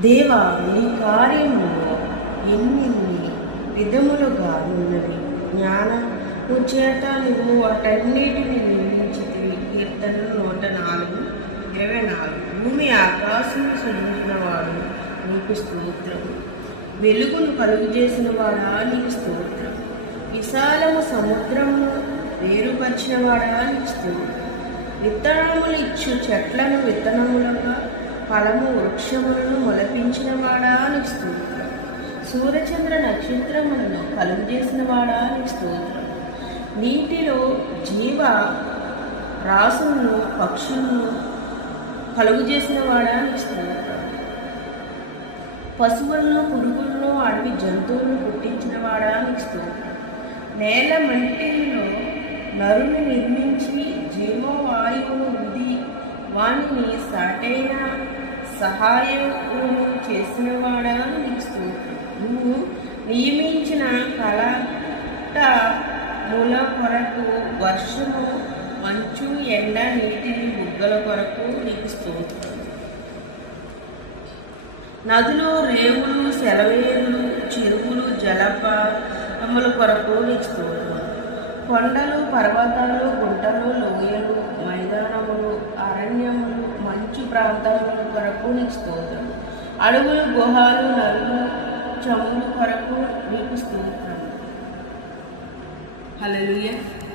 దేవా నీ కార్యములు ఎన్ని విధములుగా ఉన్నవి? జ్ఞాన చేత నువ్వు వాటన్నిటిని నిర్మించితివి. కీర్తనలు నూట నాలుగు ఇరవై నాలుగు. భూమి ఆకాశం సృజించిన వాడు నీకు స్తోత్రం వెలుగును కలుగు చేసిన వాడా నీకు స్తోత్రం. విశాలము సముద్రము వేరుపరిచిన వాడా నీకు స్తోత్రం. విత్తనములు ఇచ్చు చెట్లను విత్తనములుగా ఫలము వృక్షములను మొలపించిన వాడా అని స్తోత్రం. సూర్యచంద్ర నక్షత్రములను కలుగు చేసిన వాడా అని స్తోత్రం. నీటిలో జీవ రాసులను పక్షులను కలుగు చేసిన వాడా అని స్తోత్రం. పశువులను పురుగులను అడవి జంతువులను పుట్టించిన వాడా అని స్తోత్రం. నేల మంటిలో నరుని నిర్మించి జీవవాయువును ఉంది వాణిని సాటైన సహాయము చేసిన వాడా నీకు స్తోత్రం. నువ్వు నియమించిన కలట మూల కొరకు వర్షము మంచు ఎండ నీటిని బుగ్గల కొరకు నీకు స్తోత్రం. నదులు రేవులు సెలవేరులు చెరువులు జలపాతముల కొరకు నీకు స్తోత్రం. కొండలు పర్వతాలు గుంటలు లోయలు మైదానం ప్రాంతముల కొరకు నీకు స్తోత్రం. అడవులు గుహాలు నరులు చములు కొరకు నీకు స్తోత్రం. హలో